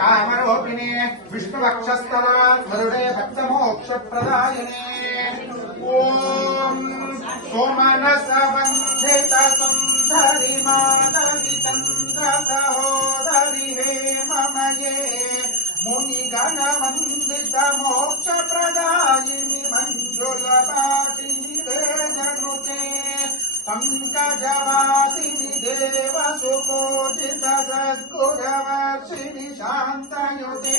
कामरूपिणे विष्णुवक्षस्थला मरुडे भक्तमोक्षप्रदायिने ॐ सोमनसवन्दित सुन्दरि माधवि चन्द्र सहोदरि हेममये मुनिगणवन्दित मोक्षप्रदायिनि मञ्जुलवासिनि वेदनुते पंकजवासिनि देवसुपूजित सद्गुरवर्षिणि शान्तयुते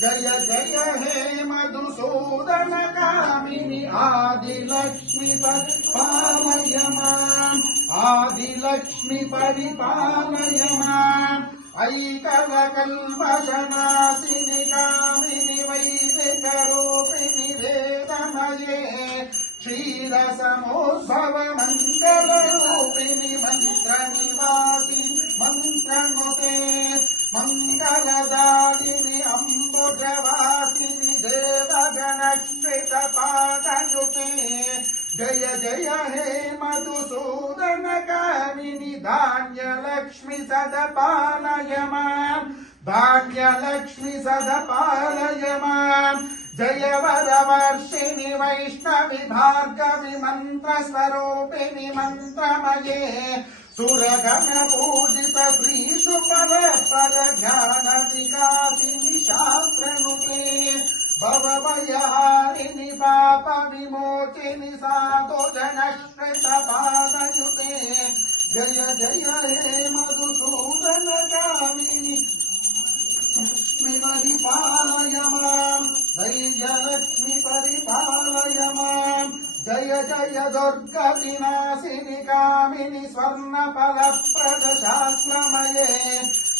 जय जय हे मधुसूदन कामिनि आदिलक्ष्मी परिपालय माम् आदिलक्ष्मी परिपालय माम् ऐकलकल्पशनासिनि कामिनि वैदिकरूपिणि वेदमये क्षीरसमुद्भव मङ्गलरूपिणि मन्त्रनिवासिनि मन्त्रनुते मङ्गलदायिनि अम्बुजवासिनि देवगणश्रितपादयुते जय जय हे मधुसूदन कामिनि धान्यलक्ष्मी सदपालय माम् भाग्यलक्ष्मी सदपालय माम् जय वरवर्षिणि वैष्णवि भार्गवि मन्त्रस्वरूपिणि मन्त्रमये सुरगण पूजित श्रीसुफल पद ध्यान विकासिनि शास्त्रनुते भवभयहारिणि पाप विमोचिनि साधु जनश्रित पादयुते जय जय हे मधुसूदन कामिनि लक्ष्मी परिपालय माम् धैर्यलक्ष्मी परिपालय माम् जय जय दुर्गविनाशिनि कामिनि स्वर्णफलप्रद शास्त्रमये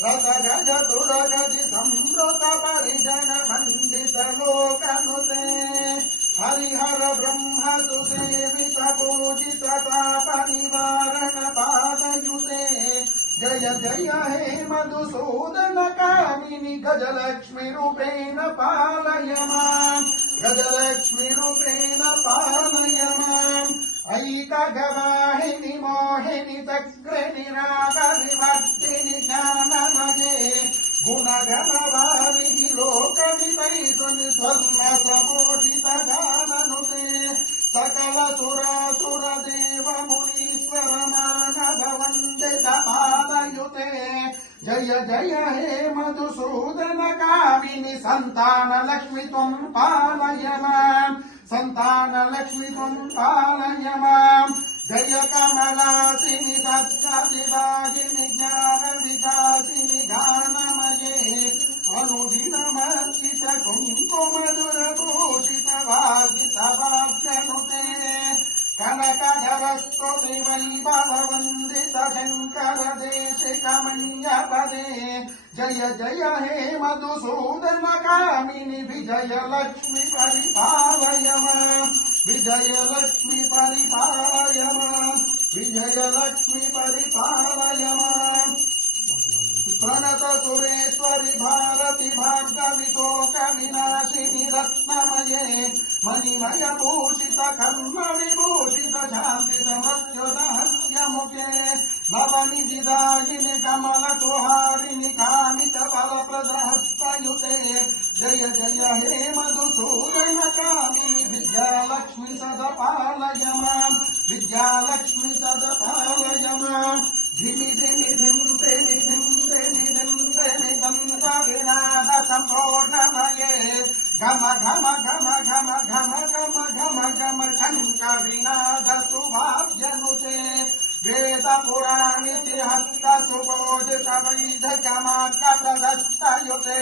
रथगज तुरगजि संवृत परिजन मण्डित लोकनुते हरिहर ब्रह्म सुसेवित पूजित ताप निवारण पादयुते जय जय हे मधुसूदन कामिनि गजलक्ष्मी रूपेण पालय माम् गजलक्ष्मी रूपेण पालय माम् ऐकगवाहिनि मोहिनि चक्रिणि रागविवर्तिनि ज्ञानमये गुणगणवारिधि लोकवितैतुनि स्वर्ण समोषित गाननुते सकल सुरासुर देव मुनीश्वर मानव वन्दित पादयुते जय जय हे मधुसूदन कामिनि संतान लक्ष्मी त्वं पालय माम् संतान लक्ष्मी त्वं पालय माम् जय कमलासिनि सत्सदिदायिनि ज्ञान विकासिनि गानमये अनुदिनमर्चित कुङ्कुमधुरभूषित वागित वाक्यनुते कनकधरस्तुति वैभववन्दित शङ्कर देशिकमण्यपदे जय जय हे मधुसूदन कामिनि विजयलक्ष्मी परिपालय माम् विजयलक्ष्मी परिपालय माम् विजयलक्ष्मी परिपालय माम् प्रणत सुरेश्वरि भारति भार्गवि शोक विनाशिनि रत्नमये मणिमय भूषित कर्म विभूषित शान्ति समस्युदहस्य मुखे नवनिधिदायिनि कमल तुहारिणि कामित फलप्रदहस्तयुते जय जय हे मधुसूदन कामिनि विद्यालक्ष्मी सदपालय माम् विद्यालक्ष्मी सदपालय माम् धिमि धिमि धिन्ते निधिन्ते निधिन्ते निगन्ध विनाद सम्पूर्णमये घम घम घम घम घम घम घम घम शङ्ख विनाद सुभाग्यनुते वेद पुराणितिहस्त सुबोधित वैधकमार्गप्रदस्तयुते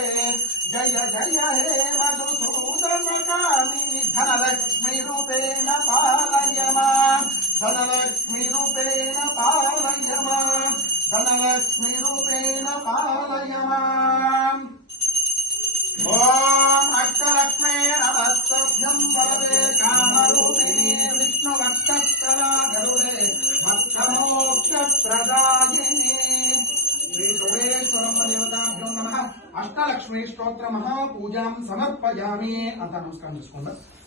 जय जय हे मधुसूदन कामिनि धनलक्ष्मी रूपेण पालय माम् धनलक्ष्मी रूपेण पालय माम् धनलक्ष्मी रूपेण पालय माम् ओम अष्टलक्ष्मे नमस्तभ्यं वरदे कामरूपिणे विष्णुवक्षस्थला गरुडे मोक्षप्रदायिने श्री सुरेश्वरम देवताभ्यो नमः अष्टलक्ष्मी स्तोत्र महापूजां समर्पयामि अंत नमस्कार